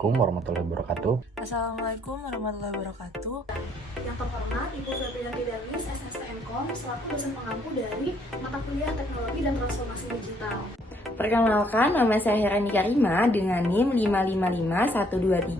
Assalamualaikum warahmatullahi wabarakatuh. Assalamualaikum warahmatullahi wabarakatuh. Yang terhormat Ibu Febrianti Darwis, SSTMKOM, selaku dosen pengampu dari mata kuliah Teknologi dan Transformasi Digital. Perkenalkan, nama saya Herani Karima dengan NIM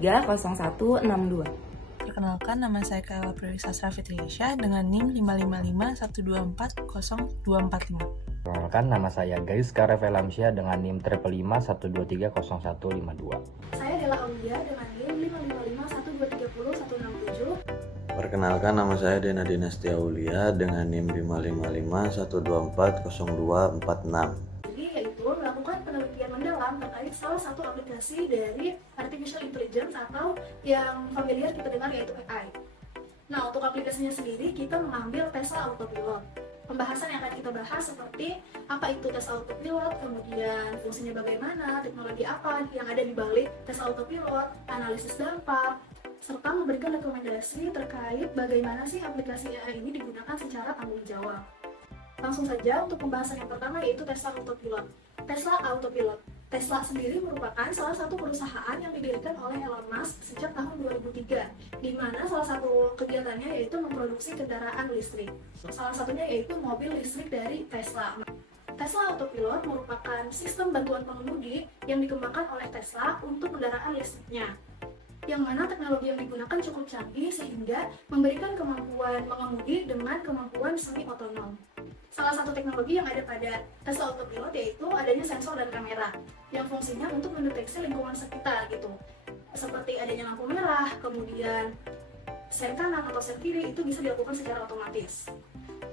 55512300162. Perkenalkan, nama saya Kayla Priwisastra Fitriasyah dengan NIM 55512400245. Perkenalkan, nama saya Gayus Karel Alamsyah dengan NIM 55512300152. Saya Dela Aulia dengan NIM 55512300167. Perkenalkan, nama saya Dena Dinastia Aulia dengan NIM 55512402446. Jadi yaitu melakukan penelitian mendalam terkait salah satu aplikasi dari Artificial Intelligence atau yang familiar kita dengar yaitu AI. Nah, untuk aplikasinya sendiri kita mengambil Tesla Autopilot. Pembahasan yang akan kita bahas seperti apa itu Tesla Autopilot, kemudian fungsinya bagaimana, teknologi apa yang ada di balik Tesla Autopilot, analisis dampak, serta memberikan rekomendasi terkait bagaimana sih aplikasi AI ini digunakan secara tanggung jawab. Langsung saja untuk pembahasan yang pertama yaitu Tesla Autopilot. Tesla Autopilot. Tesla sendiri merupakan salah satu perusahaan yang didirikan oleh Elon Musk sejak tahun 2003, di mana salah satu kegiatannya yaitu memproduksi kendaraan listrik. Salah satunya yaitu mobil listrik dari Tesla. Tesla Autopilot merupakan sistem bantuan pengemudi yang dikembangkan oleh Tesla untuk kendaraan listriknya, yang mana teknologi yang digunakan cukup canggih sehingga memberikan kemampuan mengemudi dengan kemampuan semi otonom. Salah satu teknologi yang ada pada Tesla Autopilot yaitu adanya sensor dan kamera yang fungsinya untuk mendeteksi lingkungan sekitar gitu. Seperti adanya lampu merah, kemudian sen kanan atau sen kiri itu bisa dilakukan secara otomatis.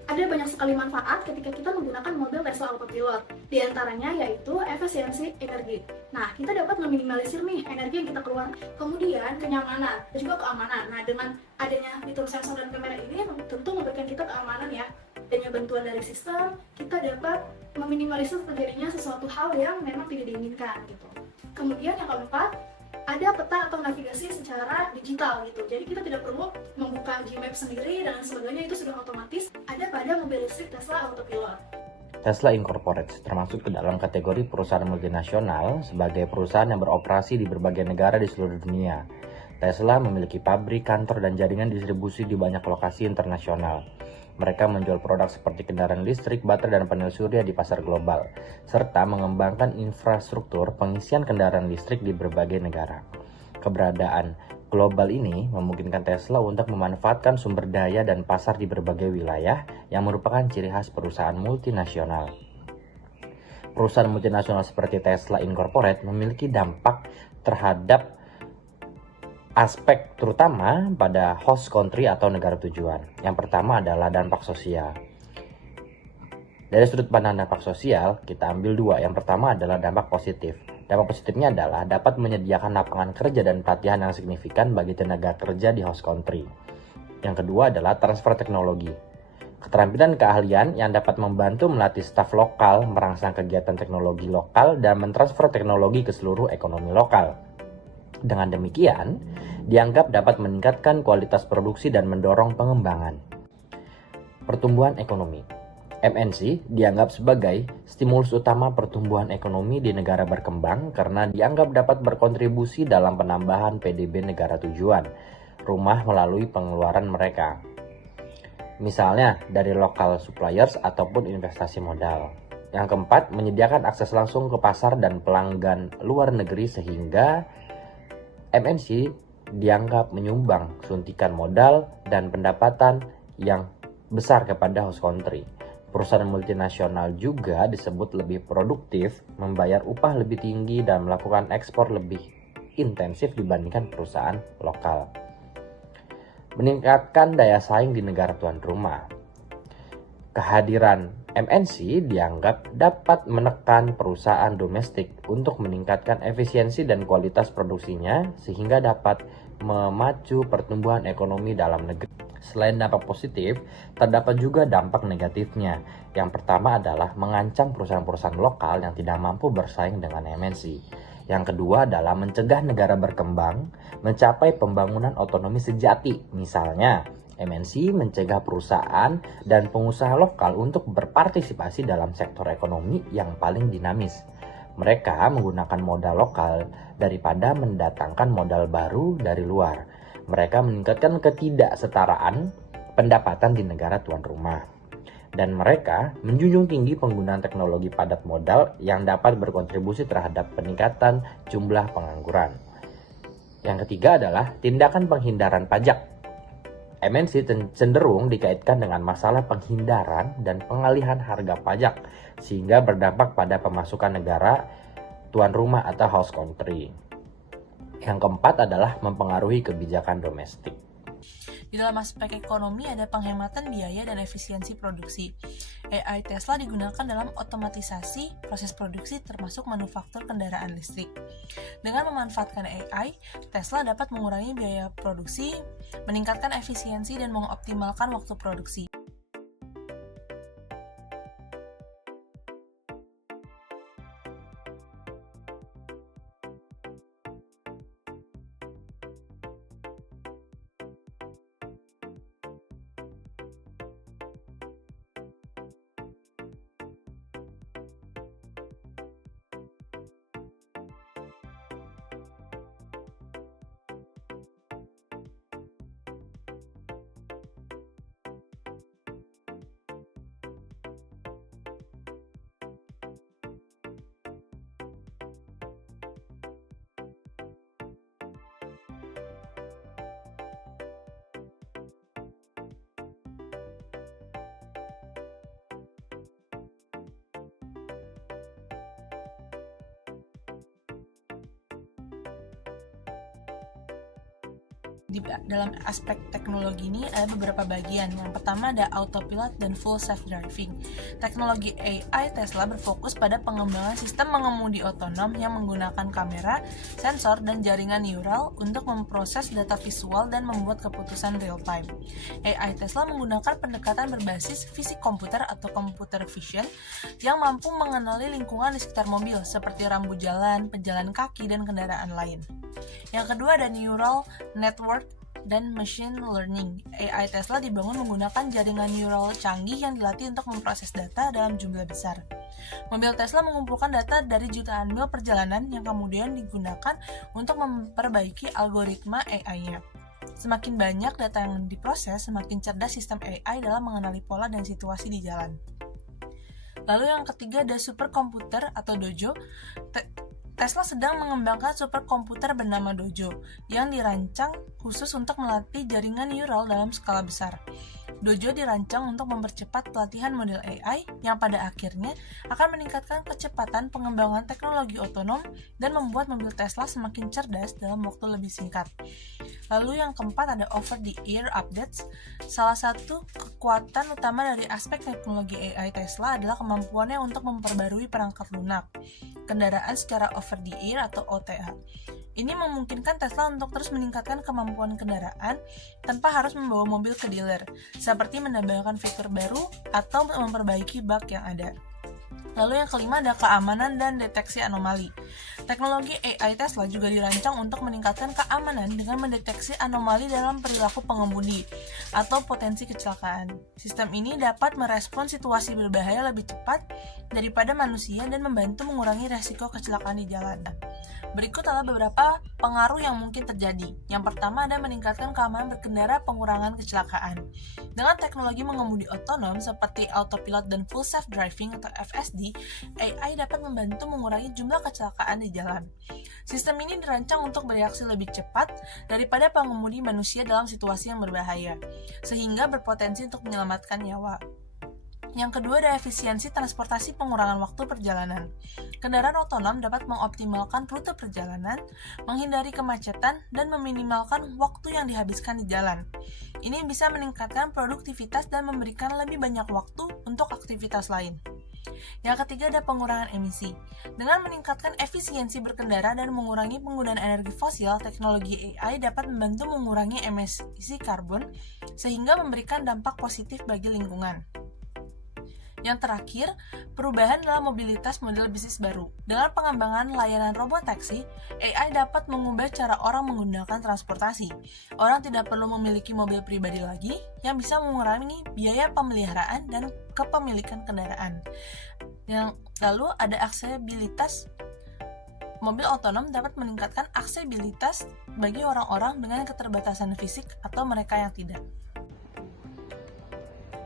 Ada banyak sekali manfaat ketika kita menggunakan mobil Tesla Autopilot. Di antaranya yaitu efisiensi energi. Nah, kita dapat meminimalisir nih energi yang kita keluar. Kemudian kenyamanan dan juga keamanan. Nah, dengan adanya fitur sensor dan kamera ini tentu memberikan kita keamanan ya. Adanya bantuan dari sistem, kita dapat meminimalisir terjadinya sesuatu hal yang memang tidak diinginkan gitu. Kemudian yang keempat, ada peta atau navigasi secara digital gitu. Jadi kita tidak perlu membuka Gmap sendiri dan sebagainya, itu sudah otomatis ada pada mobil listrik Tesla Autopilot. Tesla Incorporated termasuk ke dalam kategori perusahaan multinasional sebagai perusahaan yang beroperasi di berbagai negara di seluruh dunia. Tesla memiliki pabrik, kantor, dan jaringan distribusi di banyak lokasi internasional. Mereka menjual produk seperti kendaraan listrik, baterai, dan panel surya di pasar global, serta mengembangkan infrastruktur pengisian kendaraan listrik di berbagai negara. Keberadaan global ini memungkinkan Tesla untuk memanfaatkan sumber daya dan pasar di berbagai wilayah yang merupakan ciri khas perusahaan multinasional. Perusahaan multinasional seperti Tesla Incorporated memiliki dampak terhadap aspek terutama pada host country atau negara tujuan. Yang pertama adalah dampak sosial. Dari sudut pandang dampak sosial, kita ambil dua. Yang pertama adalah dampak positif. Dampak positifnya adalah dapat menyediakan lapangan kerja dan pelatihan yang signifikan bagi tenaga kerja di host country. Yang kedua adalah transfer teknologi. Keterampilan keahlian yang dapat membantu melatih staf lokal merangsang kegiatan teknologi lokal dan mentransfer teknologi ke seluruh ekonomi lokal. Dengan demikian, dianggap dapat meningkatkan kualitas produksi dan mendorong pengembangan. Pertumbuhan ekonomi. MNC dianggap sebagai stimulus utama pertumbuhan ekonomi di negara berkembang karena dianggap dapat berkontribusi dalam penambahan PDB negara tujuan, rumah melalui pengeluaran mereka. Misalnya dari local suppliers ataupun investasi modal. Yang keempat, menyediakan akses langsung ke pasar dan pelanggan luar negeri sehingga MNC dianggap menyumbang suntikan modal dan pendapatan yang besar kepada host country. Perusahaan multinasional juga disebut lebih produktif, membayar upah lebih tinggi dan melakukan ekspor lebih intensif dibandingkan perusahaan lokal. Meningkatkan daya saing di negara tuan rumah. Kehadiran MNC dianggap dapat menekan perusahaan domestik untuk meningkatkan efisiensi dan kualitas produksinya sehingga dapat memacu pertumbuhan ekonomi dalam negeri. Selain dampak positif, terdapat juga dampak negatifnya. Yang pertama adalah mengancam perusahaan-perusahaan lokal yang tidak mampu bersaing dengan MNC. Yang kedua adalah mencegah negara berkembang mencapai pembangunan otonomi sejati. Misalnya, MNC mencegah perusahaan dan pengusaha lokal untuk berpartisipasi dalam sektor ekonomi yang paling dinamis. Mereka menggunakan modal lokal daripada mendatangkan modal baru dari luar. Mereka meningkatkan ketidaksetaraan pendapatan di negara tuan rumah. Dan mereka menjunjung tinggi penggunaan teknologi padat modal yang dapat berkontribusi terhadap peningkatan jumlah pengangguran. Yang ketiga adalah tindakan penghindaran pajak. MNC cenderung dikaitkan dengan masalah penghindaran dan pengalihan harga pajak, sehingga berdampak pada pemasukan negara tuan rumah atau host country. Yang keempat adalah mempengaruhi kebijakan domestik. Di dalam aspek ekonomi ada penghematan biaya dan efisiensi produksi. AI Tesla digunakan dalam otomatisasi proses produksi termasuk manufaktur kendaraan listrik. Dengan memanfaatkan AI, Tesla dapat mengurangi biaya produksi, meningkatkan efisiensi dan mengoptimalkan waktu produksi. Dalam aspek teknologi ini ada beberapa bagian. Yang pertama ada autopilot dan full self-driving. Teknologi AI Tesla berfokus pada pengembangan sistem mengemudi otonom yang menggunakan kamera, sensor, dan jaringan neural untuk memproses data visual dan membuat keputusan real-time. AI Tesla menggunakan pendekatan berbasis fisik komputer atau computer vision yang mampu mengenali lingkungan di sekitar mobil seperti rambu jalan, pejalan kaki, dan kendaraan lain. Yang kedua ada neural network dan machine learning. AI Tesla dibangun menggunakan jaringan neural canggih yang dilatih untuk memproses data dalam jumlah besar. Mobil Tesla mengumpulkan data dari jutaan mil perjalanan yang kemudian digunakan untuk memperbaiki algoritma AI-nya. Semakin banyak data yang diproses, semakin cerdas sistem AI dalam mengenali pola dan situasi di jalan. Lalu yang ketiga ada superkomputer atau Dojo. Tesla sedang mengembangkan superkomputer bernama Dojo yang dirancang khusus untuk melatih jaringan neural dalam skala besar. Dojo dirancang untuk mempercepat pelatihan model AI yang pada akhirnya akan meningkatkan kecepatan pengembangan teknologi otonom dan membuat mobil Tesla semakin cerdas dalam waktu lebih singkat. Lalu yang keempat ada over-the-air updates. Salah satu kekuatan utama dari aspek teknologi AI Tesla adalah kemampuannya untuk memperbarui perangkat lunak kendaraan secara over-the-air atau OTA. Ini memungkinkan Tesla untuk terus meningkatkan kemampuan kendaraan tanpa harus membawa mobil ke dealer, seperti menambahkan fitur baru atau memperbaiki bug yang ada. Lalu yang kelima ada keamanan dan deteksi anomali. Teknologi AI Tesla juga dirancang untuk meningkatkan keamanan dengan mendeteksi anomali dalam perilaku pengemudi atau potensi kecelakaan. Sistem ini dapat merespons situasi berbahaya lebih cepat daripada manusia dan membantu mengurangi resiko kecelakaan di jalan. Berikut adalah beberapa pengaruh yang mungkin terjadi. Yang pertama ada meningkatkan keamanan berkendara, pengurangan kecelakaan. Dengan teknologi mengemudi otonom seperti autopilot dan full self-driving atau FSD, AI dapat membantu mengurangi jumlah kecelakaan di jalan. Sistem ini dirancang untuk bereaksi lebih cepat daripada pengemudi manusia dalam situasi yang berbahaya, sehingga berpotensi untuk menyelamatkan nyawa. Yang kedua ada efisiensi transportasi, pengurangan waktu perjalanan. Kendaraan otonom dapat mengoptimalkan rute perjalanan, menghindari kemacetan, dan meminimalkan waktu yang dihabiskan di jalan. Ini bisa meningkatkan produktivitas dan memberikan lebih banyak waktu untuk aktivitas lain. Yang ketiga ada pengurangan emisi. Dengan meningkatkan efisiensi berkendara dan mengurangi penggunaan energi fosil, teknologi AI dapat membantu mengurangi emisi karbon sehingga memberikan dampak positif bagi lingkungan. Yang terakhir, perubahan dalam mobilitas model bisnis baru. Dengan pengembangan layanan robotaksi, AI dapat mengubah cara orang menggunakan transportasi. Orang tidak perlu memiliki mobil pribadi lagi, yang bisa mengurangi biaya pemeliharaan dan kepemilikan kendaraan. Yang lalu ada aksesibilitas Mobil otonom dapat meningkatkan aksesibilitas bagi orang-orang dengan keterbatasan fisik atau mereka yang tidak.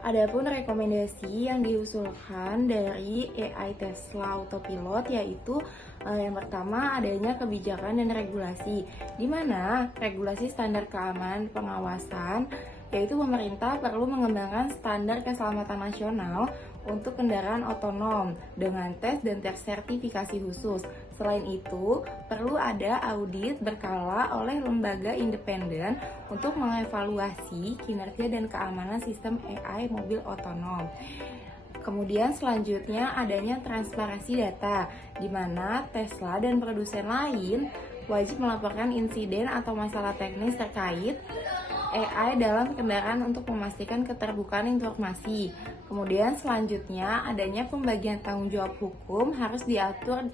Adapun rekomendasi yang diusulkan dari AI Tesla Autopilot yaitu yang pertama adanya kebijakan dan regulasi, di mana regulasi standar keamanan pengawasan, yaitu pemerintah perlu mengembangkan standar keselamatan nasional untuk kendaraan otonom dengan tes dan tersertifikasi khusus. Selain itu, perlu ada audit berkala oleh lembaga independen untuk mengevaluasi kinerja dan keamanan sistem AI mobil otonom. Kemudian selanjutnya adanya transparansi data, di mana Tesla dan produsen lain wajib melaporkan insiden atau masalah teknis terkait AI dalam kendaraan untuk memastikan keterbukaan informasi. Kemudian selanjutnya adanya pembagian tanggung jawab hukum harus diatur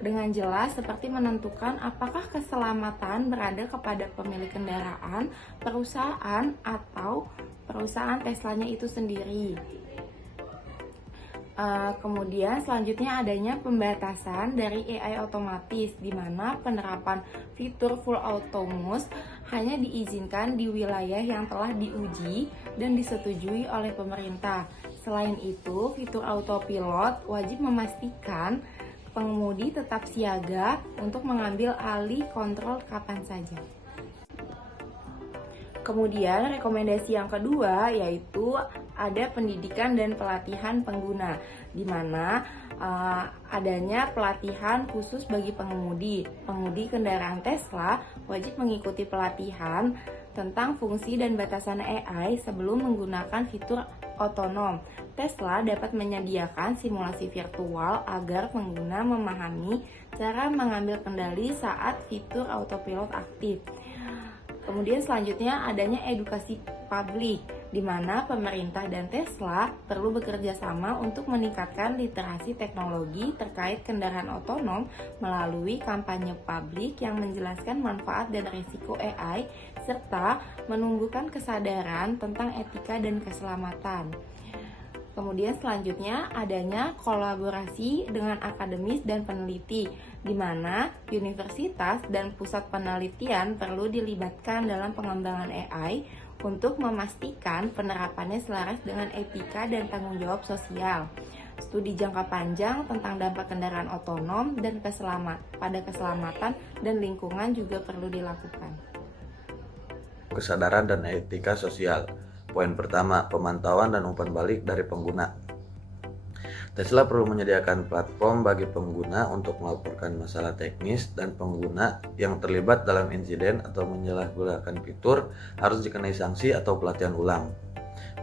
dengan jelas seperti menentukan apakah keselamatan berada kepada pemilik kendaraan, perusahaan, atau perusahaan Teslanya itu sendiri. Kemudian selanjutnya adanya pembatasan dari AI otomatis, di mana penerapan fitur full autonomous hanya diizinkan di wilayah yang telah diuji dan disetujui oleh pemerintah. Selain itu, fitur autopilot wajib memastikan pengemudi tetap siaga untuk mengambil alih kontrol kapan saja. Kemudian rekomendasi yang kedua yaitu ada pendidikan dan pelatihan pengguna, di mana adanya pelatihan khusus bagi pengemudi. Pengemudi kendaraan Tesla wajib mengikuti pelatihan tentang fungsi dan batasan AI sebelum menggunakan fitur otonom. Tesla dapat menyediakan simulasi virtual agar pengguna memahami cara mengambil kendali saat fitur autopilot aktif. Kemudian selanjutnya adanya edukasi publik, di mana pemerintah dan Tesla perlu bekerja sama untuk meningkatkan literasi teknologi terkait kendaraan otonom melalui kampanye publik yang menjelaskan manfaat dan risiko AI serta menumbuhkan kesadaran tentang etika dan keselamatan. Kemudian selanjutnya adanya kolaborasi dengan akademis dan peneliti, di mana universitas dan pusat penelitian perlu dilibatkan dalam pengembangan AI untuk memastikan penerapannya selaras dengan etika dan tanggung jawab sosial. Studi jangka panjang tentang dampak kendaraan otonom dan pada keselamatan dan lingkungan juga perlu dilakukan. Kesadaran dan etika sosial. Poin pertama, pemantauan dan umpan balik dari pengguna. Tesla perlu menyediakan platform bagi pengguna untuk melaporkan masalah teknis, dan pengguna yang terlibat dalam insiden atau menyalahgunakan fitur harus dikenai sanksi atau pelatihan ulang.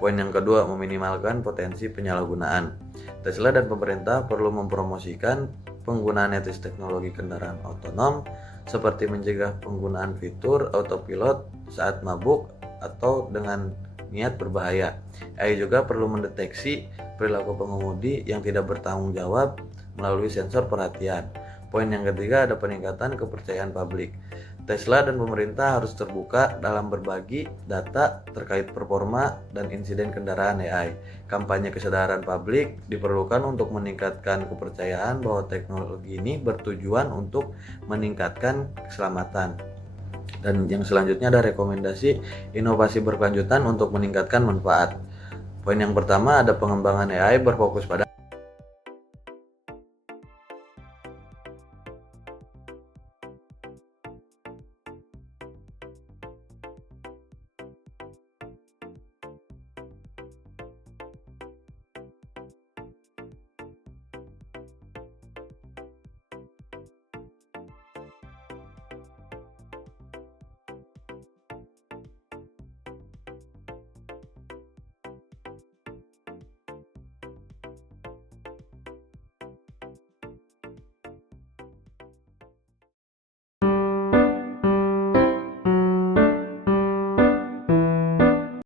Poin yang kedua, meminimalkan potensi penyalahgunaan. Tesla dan pemerintah perlu mempromosikan penggunaan etis teknologi kendaraan otonom seperti mencegah penggunaan fitur autopilot saat mabuk atau dengan niat berbahaya. AI juga perlu mendeteksi perilaku pengemudi yang tidak bertanggung jawab melalui sensor perhatian. Poin yang ketiga, ada peningkatan kepercayaan publik. Tesla dan pemerintah harus terbuka dalam berbagi data terkait performa dan insiden kendaraan AI. Kampanye kesadaran publik diperlukan untuk meningkatkan kepercayaan bahwa teknologi ini bertujuan untuk meningkatkan keselamatan. Dan yang selanjutnya ada rekomendasi inovasi berkelanjutan untuk meningkatkan manfaat. Poin yang pertama ada pengembangan AI berfokus pada